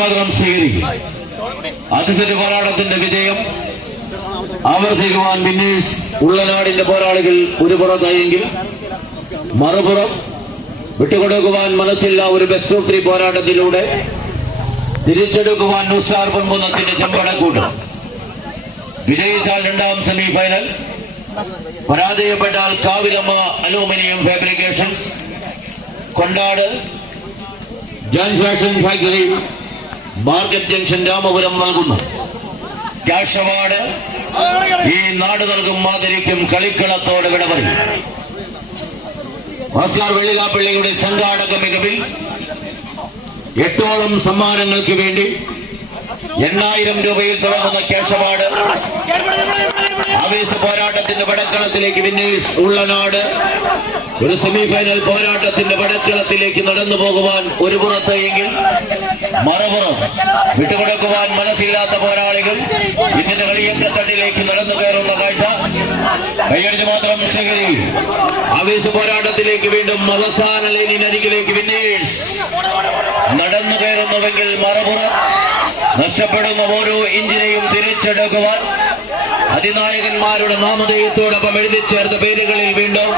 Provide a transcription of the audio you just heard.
മാത്രം സ്വീകരിക്കും. അതിഥി പോരാട്ടത്തിന്റെ വിജയം ആവർത്തിക്കുവാൻ വിന്നേഴ്സ് ഉള്ളനാടിന്റെ പോരാളികൾ ഒരു പുറത്തായെങ്കിൽ മറുപുറം വിട്ടുകൊടുക്കുവാൻ മനസ്സില്ല ഒരു ബെസ്റ്റ് ഓഫ് 3 പോരാട്ടത്തിലൂടെ തിരിച്ചെടുക്കുവാൻ ന്യൂസ്റ്റാർ പൊൻകുന്നത്തിന്റെ ചെമ്പടക്കൂട്ട്. വിജയിച്ചാൽ 2ാം സെമി ഫൈനൽ, പരാജയപ്പെട്ടാൽ Kavilamma aluminium fabrications, Kondad John fashion factory, market junction, Ramapuram നൽകുന്നു ക്യാഷ് അവാർഡ്. ഈ നാട് നൽകും മാതിരിക്കും കളിക്കളത്തോട് വിട പറയും. ഓസ്കാർ വെള്ളിലാപ്പള്ളിയുടെ സംഘാടക മികവിൽ 8ഓളം സമ്മാനങ്ങൾക്ക് വേണ്ടി 8000 രൂപയിൽ തുടങ്ങുന്ന ക്യാഷ് അവാർഡ് ആവേശ പോരാട്ടത്തിന്റെ പടക്കളത്തിലേക്ക് വിന്നേഴ്സ് ഉള്ളനാട് ഒരു സെമിഫൈനൽ പോരാട്ടത്തിന്റെ പടക്കളത്തിലേക്ക് നടന്നു പോകുവാൻ ഒരു പുറത്തെങ്കിൽ മറുപുറം വിട്ടുകൊടുക്കുവാൻ മനസ്സില്ലാത്ത പോരാളികൾ ഇതിന്റെ കളിയങ്കത്തട്ടിലേക്ക് നടന്നു കയറുന്ന കാഴ്ച കൈയടിച്ച് മാത്രം ശേഖരി. ആവേശ പോരാട്ടത്തിലേക്ക് വീണ്ടും അവസാന ലൈനിനരികിലേക്ക് വിന്നേഴ്സ് നടന്നു കയറുന്നുവെങ്കിൽ മറുപുറം നഷ്ടപ്പെടുന്ന ഓരോ ഇഞ്ചിനെയും തിരിച്ചെടുക്കുവാൻ അതിനായകന്മാരുടെ നാമധേയത്തോടൊപ്പം എഴുതി ചേർത്ത പേരുകളിൽ വീണ്ടും